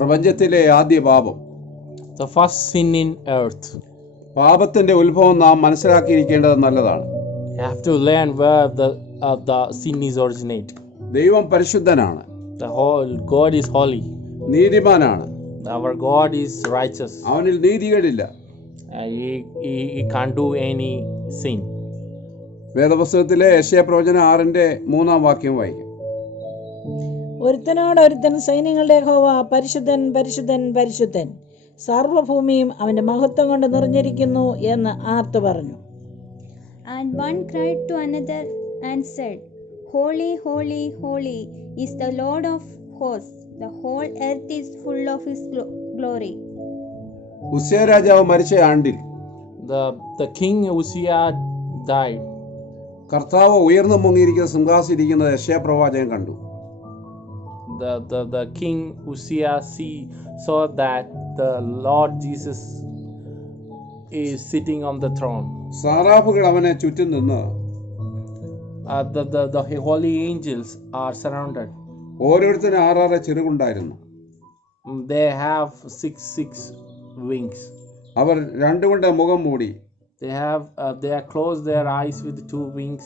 പ്രപഞ്ചത്തിലെ ആദ്യ പാപം. The first sin in earth. പാപത്തിന്റെ ഉത്ഭവം നാം മനസ്സിലാക്കിയിരിക്കേണ്ടത് നല്ലതാണ്. You have to learn where the sin is originate. ദൈവം പരിശുദ്ധനാണ്. The whole God is holy. നീതിമാനാണ്. Our God is righteous. അവനിൽ നീതികേടില്ല. He can't do any sin. വേദപുസ്തകത്തിലെ യെശയ്യാ പ്രവചനം 6:3 വാക്യം വായിക്കും. ഒരുത്തനോടൊരുത്തൻ സൈന്യങ്ങളുടെ യഹോവ പരിശുദ്ധൻ പരിശുദ്ധൻ പരിശുദ്ധൻ, സർവ്വഭൂമിയും അവന്റെ മഹത്വം കൊണ്ട് നിറഞ്ഞിരിക്കുന്നു എന്ന് ആർത്തു പറഞ്ഞു. And one cried to another and said, Holy, holy, holy is the Lord of hosts. The whole earth is full of his glory. ഉസ്സീയ രാജാവ് മരിച്ച ആണ്ടിൽ The king Uzziah died. കർത്താവ് ഉയർന്നു മുങ്ങിയിരിക്കുന്ന സിംഹാസനത്തിലിരിക്കുന്നത് യെശയ്യാ പ്രവാചകൻ കണ്ടു. The king Uzziah saw that the Lord Jesus is sitting on the throne. സാറാഫുകൾ അവനെ ചുറ്റും നിന്ന് The holy angels are surrounded. ഓരോരുത്തരും 6 ചിറകുണ്ടായിരുന്നു. They have six wings. അവർ രണ്ടുകൊണ്ട് മുഖം മൂടി. They are closed their eyes with 2 wings.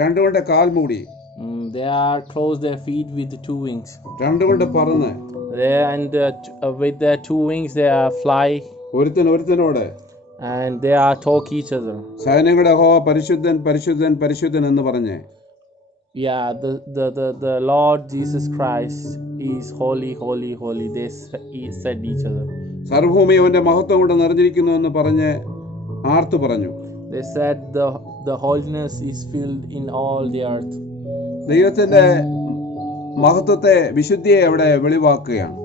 രണ്ടുകൊണ്ട് കാൽ മൂടി. They are closed their feet with 2 wings. രണ്ടുകൊണ്ട് പറന്ന്. And with their 2 wings they are fly. ഒരുത്തനോട് and they are talk each other. സൈന്യങ്ങളുടെ യഹോവ പരിശുദ്ധൻ പരിശുദ്ധൻ പരിശുദ്ധൻ എന്ന് പറഞ്ഞ്. Yeah, the Lord Jesus Christ is holy, holy, holy. They said each other. സർവ്വഭൂമി അവന്റെ മഹത്വം കൊണ്ട് നിറഞ്ഞിരിക്കുന്നു എന്ന് പറഞ്ഞ് ആർത്തു പറഞ്ഞു. They said the holiness is filled in all the earth. ദൈവത്തിന്റെ മഹത്വത്തെ വിശുദ്ധിയെ അവിടെ വെളിവാക്കുകയാണ്.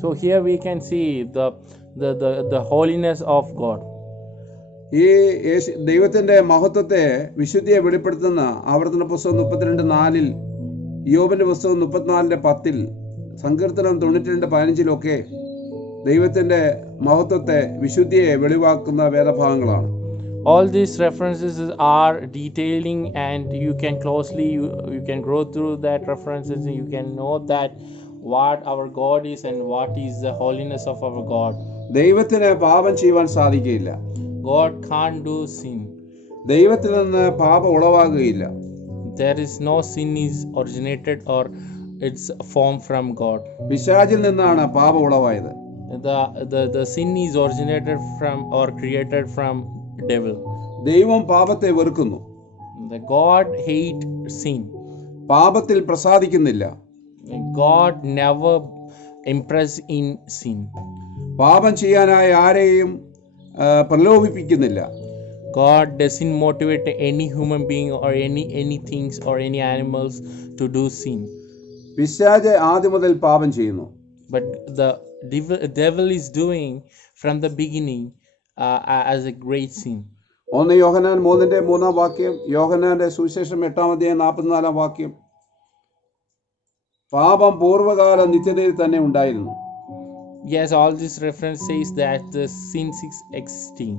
So here we can see the holiness of God. ഈ ദൈവത്തിന്റെ മഹത്വത്തെ വിശുദ്ധിയെ വെളിപ്പെടുത്തുന്ന ആവർത്തന പുസ്തകം 32:4, യോബിന്റെ പുസ്തകം 34:10, സങ്കീർത്തനം 92:15 ദൈവത്തിന്റെ മഹത്വത്തെ വിശുദ്ധിയെ വെളിവാക്കുന്ന വേദഭാഗങ്ങളാണ്. All these references are detailing, and you can closely you can go through that references and you can know that what our God is and what is the holiness of our God. ദൈവത്തിന് പാപം ചെയ്യുവാൻ സാധിക്കില്ല. God can't do sin. ദൈവത്തിൽ നിന്ന് പാപം ഉളവാകുകയില്ല. There is no sin is originated or it's formed from God. പിശാചിൽ നിന്നാണ് പാപം ഉളവായത്. The sin is originated from or created from devil. ദൈവം പാപത്തെ വെറുക്കുന്നു. The God hate sin. പാപത്തിൽ പ്രസാദിക്കുന്നില്ല. God never impress in sin. പാപം ചെയ്യാനായി ആരെയും പ്രലോഭിപ്പിക്കുന്നില്ല. God doesn't motivate any human being or any things or any animals to do sin. പിശാച് ആദ്യം മുതൽ പാപം ചെയ്യുന്നു. But the devil is doing from the beginning as a great sin. 1 യോഹന്നാൻ 3:3 യോഹന്നാന്റെ സുവിശേഷം 8:44 പാപം പൂർവ്വകാല നിത്യതയിൽ തന്നെ ഉണ്ടായിരുന്നു. Yes, all this reference says that the sin is existing.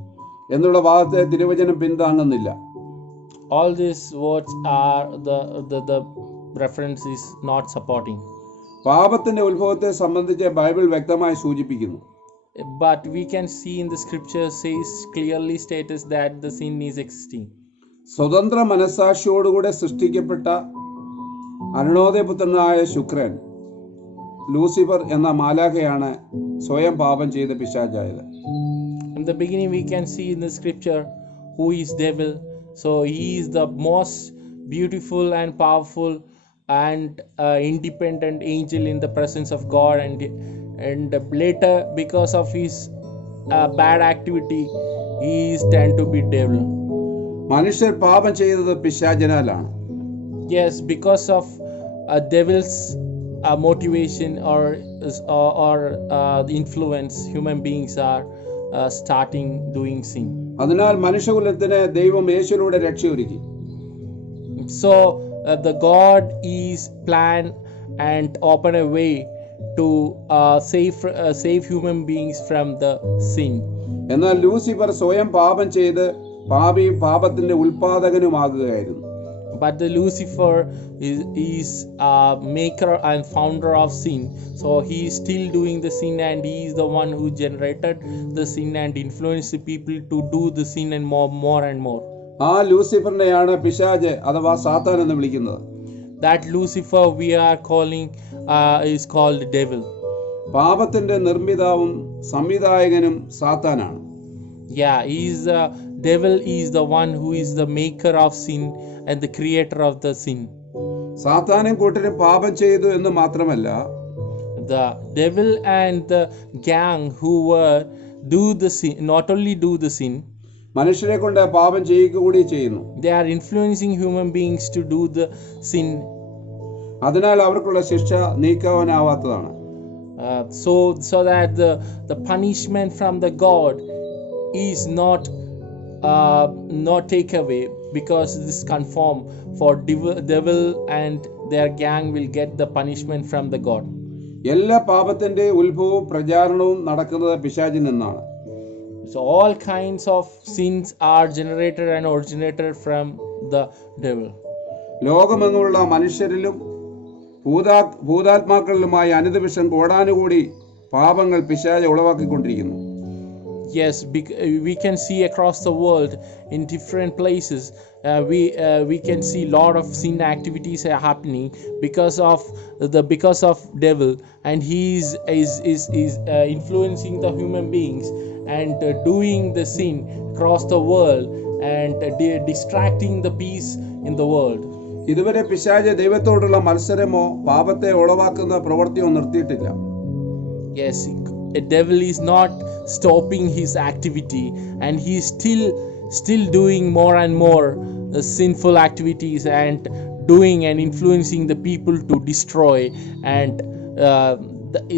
എന്നുള്ള വാദത്തെ തിരുവചനം പിന്താങ്ങുന്നില്ല. All these words are the reference is not supporting. പാപത്തിന്റെ ഉത്ഭവത്തെ സംബന്ധിച്ച് ബൈബിൾ വ്യക്തമായി സൂചിപ്പിക്കുന്നു. But we can see in the scripture says clearly states that the sin is existing. സ്വതന്ത്ര മനസ്സാക്ഷിയോടുകൂടെ സൃഷ്ടിക്കപ്പെട്ട അരുണോദയപുത്രനായ ശുക്രൻ ലൂസിഫർ എന്ന മാലാഖയാണ് സ്വയം പാപം ചെയ്ത പിശാചായത്. In the beginning we can see in the scripture who is devil. So he is the most beautiful and powerful and independent angel in the presence of God, and later because of his bad activity he is turned to be devil. മനുഷ്യർ പാപം ചെയ്തത് പിശാചിനാലാണ്. Yes, because of devil's motivation or the influence human beings are starting doing sin. അതിനാൽ മനുഷ്യകുലത്തിന് ദൈവം യേശുവിലൂടെ രക്ഷയൊരുക്കി. So the God is plan and open a way to save human beings from the sin. എന്നാൽ ലൂസിഫർ സ്വയം പാപം ചെയ്ത് പാപിയും പാപത്തിന്റെ ഉൽപാദകനുമാകുകയായിരുന്നു. but the Lucifer is maker and founder of sin. So he is still doing the sin, and he is the one who generated the sin and influenced the people to do the sin and more and more. ആ ലൂസിഫറിനെയാണ് പിശാച് അഥവാ സാത്താൻ എന്ന് വിളിക്കുന്നത്. That Lucifer we are calling is called devil. പാപത്തിന്റെ നിർമ്മിതാവും സംവിധായകനും സാത്താനാണ്. Yeah, he is the devil is the one who is the maker of sin and the creator of the sin. സാത്താനും കൂട്ടരും പാപം ചെയ്തു എന്ന് മാത്രമല്ല, The devil and the gang who were do the sin, not only do the sin, മനുഷ്യരെ കൊണ്ട് പാപം ചെയ്യുക കൂടി ചെയ്യുന്നു. they are influencing human beings to do the sin. അതിനാൽ അവർക്കുള്ള ശിക്ഷ നീക്കാനാവാത്തതാണ്. So that the punishment from the God is not take away, because this conform for devil and their gang will get the punishment from the God. എല്ലാ പാപത്തിന്റെ ഉത്ഭവവും പ്രചാരണവും നടക്കുന്നത് പിശാചിൽ നിന്നാണ്. So all kinds of sins are generated and originated from the devil. ലോകമെങ്ങുള്ള മനുഷ്യരിലും ഭൂതാത്മാക്കളിലുമായി അനുദിവസം കോടാനുകൂടി പാപങ്ങൾ പിശാച് ഉളവാക്കിക്കൊണ്ടിരിക്കുന്നു. Yes, we can see across the world in different places. We can see lot of sin activities are happening because of devil, and he is influencing the human beings and doing the sin across the world and distracting the peace in the world. ഇതുവരെ പിശാച് ദൈവത്തോടുള്ള മത്സരമോ പാപത്തെ ഉളവാക്കുന്ന പ്രവൃത്തിയോ നിർത്തിയിട്ടില്ല. Yes, a devil is not stopping his activity, and he is still doing more and more sinful activities and doing and influencing the people to destroy, and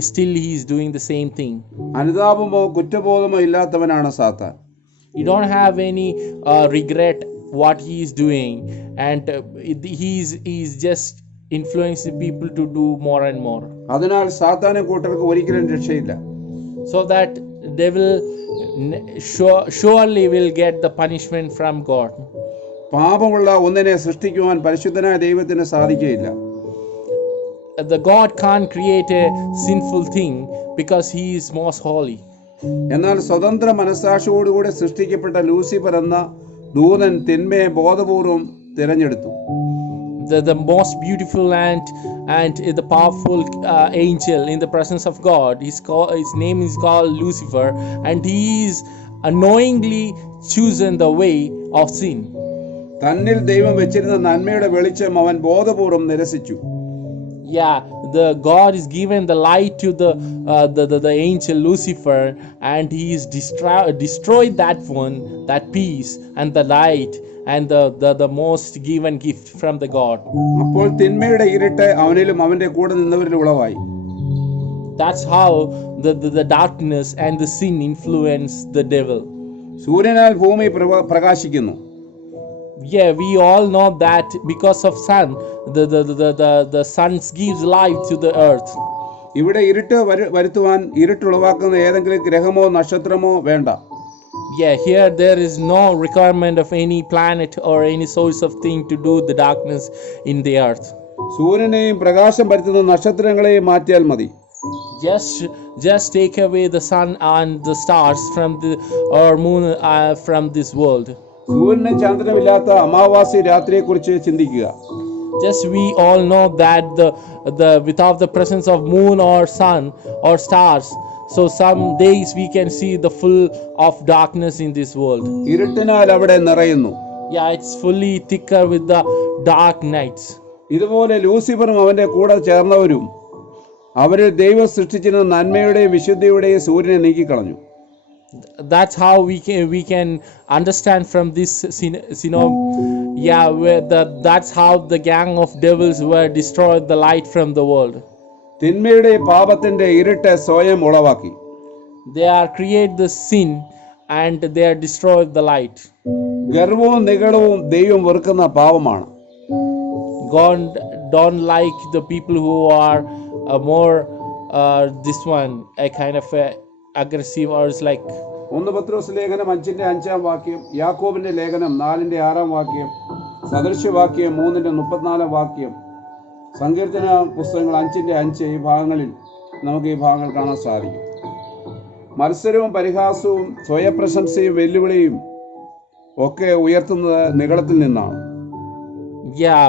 still he is doing the same thing. അനുതാപമോ കുറ്റബോധമോ ഇല്ലാത്തവനാണ് സാത്താൻ. You don't have any regret what he is doing, and he is just influencing people to do more and more. അതിനാൽ സാത്താനെ കൂട്ടർക്ക് ഒരിക്കലും രക്ഷയില്ല. So that devil surely will get the punishment from God. പാപമുള്ള ഒന്നിനെ സൃഷ്ടിക്കുവാൻ പരിശുദ്ധനായ ദൈവത്തിന് സാധിക്കുകയില്ല. The God can't create a sinful thing because he is most holy. എന്നാൽ സ്വതന്ത്ര മനസ്സാക്ഷിയോടുകൂടി സൃഷ്ടിക്കപ്പെട്ട ലൂസിഫർ എന്ന ദൂതൻ തിന്മയെ ബോധപൂർവം തിരഞ്ഞെടുത്തു. The most beautiful and the powerful angel in the presence of God, his name is called Lucifer, and he is unknowingly chosen the way of sin. തന്നിൽ ദൈവം വെച്ചിരുന്ന നന്മയുടെ വെളിച്ചം അവൻ ബോധപൂർവം നിരസിച്ചു. Yeah, the God is given the light to the angel Lucifer, and he is destroyed that peace and the light and the most given gift from the God. അപ്പോൾ തിന്മയുടെ ഇരുട്ട് അവനിലും അവന്റെ കൂടെ നിന്നവരിൽ ഉളവായി. That's how the darkness and the sin influence the devil. സൂര്യനാൽ ഭൂമി പ്രകാശിക്കുന്നു. Yeah, we all know that because of sun, the sun gives light to the earth. ഇവിടെ ഇരുട്ട് വരുത്തുവാൻ ഇരുട്ടുളവാക്കുന്ന ഏതെങ്കിലും ഗ്രഹമോ നക്ഷത്രമോ വേണ്ട. Yeah, here there is no requirement of any planet or any source of thing to do the darkness in the earth. സൂര്യനെയും പ്രകാശം പരത്തുന്ന നക്ഷത്രങ്ങളെയും മാറ്റിയാൽ മതി. Just take away the sun and the stars from or moon from this world. സൂര്യനും ചന്ദ്രനുമില്ലാത്ത അമാവാസി രാത്രിയെക്കുറിച്ച് ചിന്തിക്കുക. Just we all know that the without the presence of moon or sun or stars, so some days we can see the full of darkness in this world. ഇരുട്ടിനാൽ അവിടെ നിറയുന്നു. Yeah, it's fully thicker with the dark nights. ഇതുപോലെ ലൂസിഫറും അവന്റെ കൂടെ ചേർന്നവരും അവരിൽ ദൈവം സൃഷ്ടിച്ചിരുന്ന നന്മയുടെയും വിശുദ്ധിയുടെയും സൂര്യനെ നീക്കിക്കളഞ്ഞു. That's how we can understand from this that's how the gang of devils were destroyed the light from the world. തിന്മയുടെ പാപത്തിന്റെ ഇരുട്ട് സ്വയം ഉളവാക്കി. They are create the sin and they are destroyed the light. ഗർവവും നിഗളവും ദൈവം വെറുക്കുന്ന പാപമാണ്. God don't like the people who are more this one a kind of aggressive or is like. 1 പത്രോസ് ലേഖനം 5:5 യാക്കോബിന്റെ ലേഖനം 4:6 സദൃശ്യവാക്യം 3:34 വാക്യം, സങ്കീർത്തന പുസ്തകങ്ങൾ 5:5 ഈ ഭാഗങ്ങളിൽ നമുക്ക് ഈ ഭാഗങ്ങൾ കാണാൻ സാധിക്കും. മത്സരവും പരിഹാസവും സ്വയപ്രശംസയും വെല്ലുവിളിയും ഒക്കെ ഉയർത്തുന്നത് നിഗളത്തിൽ നിന്നാണ്. Yeah,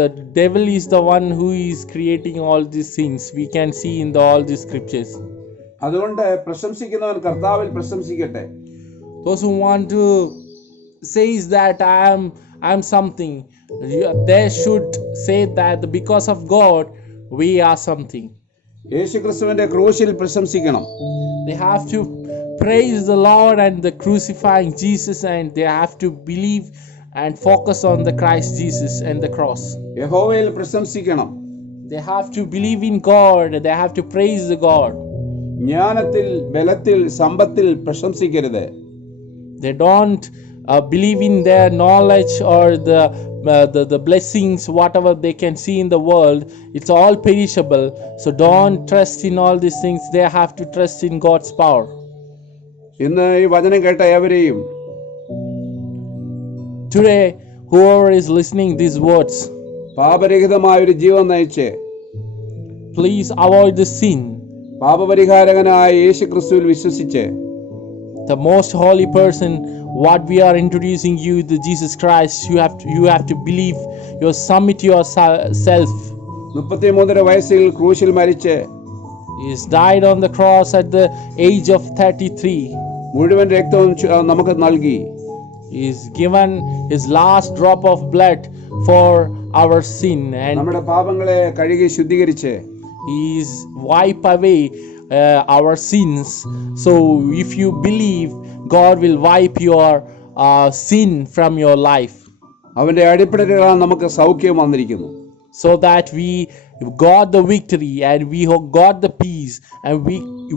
the devil is the one who is creating all these things. We can see in all these scriptures. അതുകൊണ്ട് പ്രശംസിക്കുന്നവൻ കർത്താവിൽ പ്രശംസിക്കട്ടെ. Those who want to say that I am something, they should say that because of God we are something. യേശുക്രിസ്തുവിന്റെ ക്രൂശിൽ പ്രശംസിക്കണം. They have to praise the Lord and the crucifying Jesus, and they have to believe and focus on the Christ Jesus and the cross. യഹോവയിൽ പ്രശംസിക്കണം. They have to believe in God. They have to praise the God. ജ്ഞാനത്തിൽ, ബലത്തിൽ, സമ്പത്തിൽ പ്രശംസിക്കരുത്. They don't believe in their knowledge or the blessings, whatever they can see in the world. It's all perishable. So don't trust in all these things. They have to trust in God's power. ഇന്ന് ഈ വചനം കേട്ട ഏവരെയും Today, whoever is listening these words, പാപരഹിതമായ ഒരു ജീവൻ നയിച്ച് please avoid the sin. പാപപരിഹാരകനായ യേശുക്രിസ്തുവിൽ വിശ്വസിച്ച് The most holy person, what we are introducing you, the Jesus Christ, you have to believe, you submit yourself. 33 വയസ്സിൽ ക്രൂശിൽ മരിച്ച് He has died on the cross at the age of 33. മുഴുവൻ രക്തവും നമുക്ക് നൽകി. He has given his last drop of blood for our sin, and നമ്മുടെ പാപങ്ങളെ കഴുകി ശുദ്ധീകരിച്ച് he is wipe away our sins. So if you believe, God will wipe your sin from your life, അവന്റെ അടിപ്പിണരുകളാൽ നമുക്ക് സൗഖ്യം വന്നിരിക്കുന്നു. so that we got the victory and we got the peace and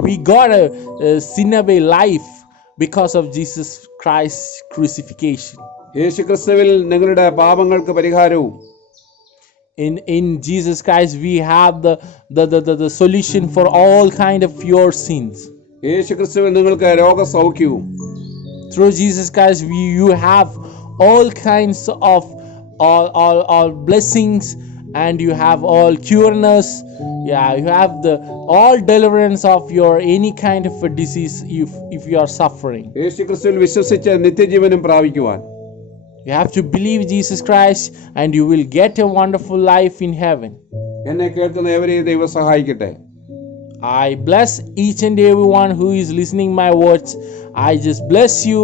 we got a sin away life because of Jesus Christ's crucifixion. യേശുക്രിസ്തുവിൽ നിങ്ങളുടെ പാപങ്ങൾക്ക് പരിഹാരവും In Jesus Christ we have the solution for all kind of your sins. യേശുക്രിസ്തുവിൽ നിങ്ങൾക്ക് രോഗസൗഖ്യവും Through Jesus Christ you have all kinds of all blessings, and you have all cureness. Yeah, you have the all deliverance of your any kind of a disease if you are suffering. യേശുക്രിസ്തുവിൽ വിശ്വസിച്ച് നിത്യജീവനും പ്രാപിക്കുവാൻ You have to believe Jesus Christ and you will get a wonderful life in heaven. എന്നെ കേൾക്കുന്ന ഏവരെയും ദൈവം സഹായിക്കട്ടെ. I bless each and everyone who is listening my words. I just bless you,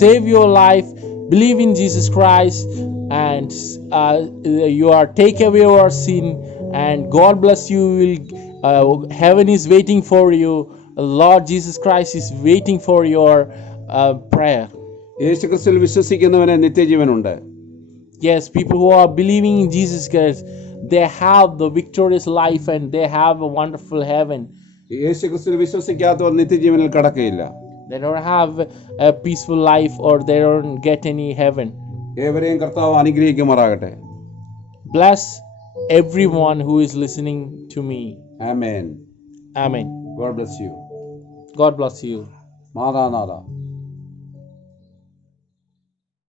save your life, believe in Jesus Christ, and you are take away your sin, and God bless you. Heaven is waiting for you. Lord Jesus Christ is waiting for your prayer. യേശുക്രിസ്തുവിൽ വിശ്വസിക്കുന്നവന് നിത്യജീവനുണ്ട്. Yes, people who are believing in Jesus Christ, they have the victorious life and they have a wonderful heaven. യേശുക്രിസ്തുവിൽ വിശ്വസിക്കാത്തവർ നിത്യജീവനിൽ കടക്കയില്ല. They don't have a peaceful life or they don't get any heaven. ഏവരെയും കർത്താവ് അനുഗ്രഹിക്കുമാറാകട്ടെ. Bless everyone who is listening to me. Amen. Amen. God bless you. God bless you. മാതാനാഥ.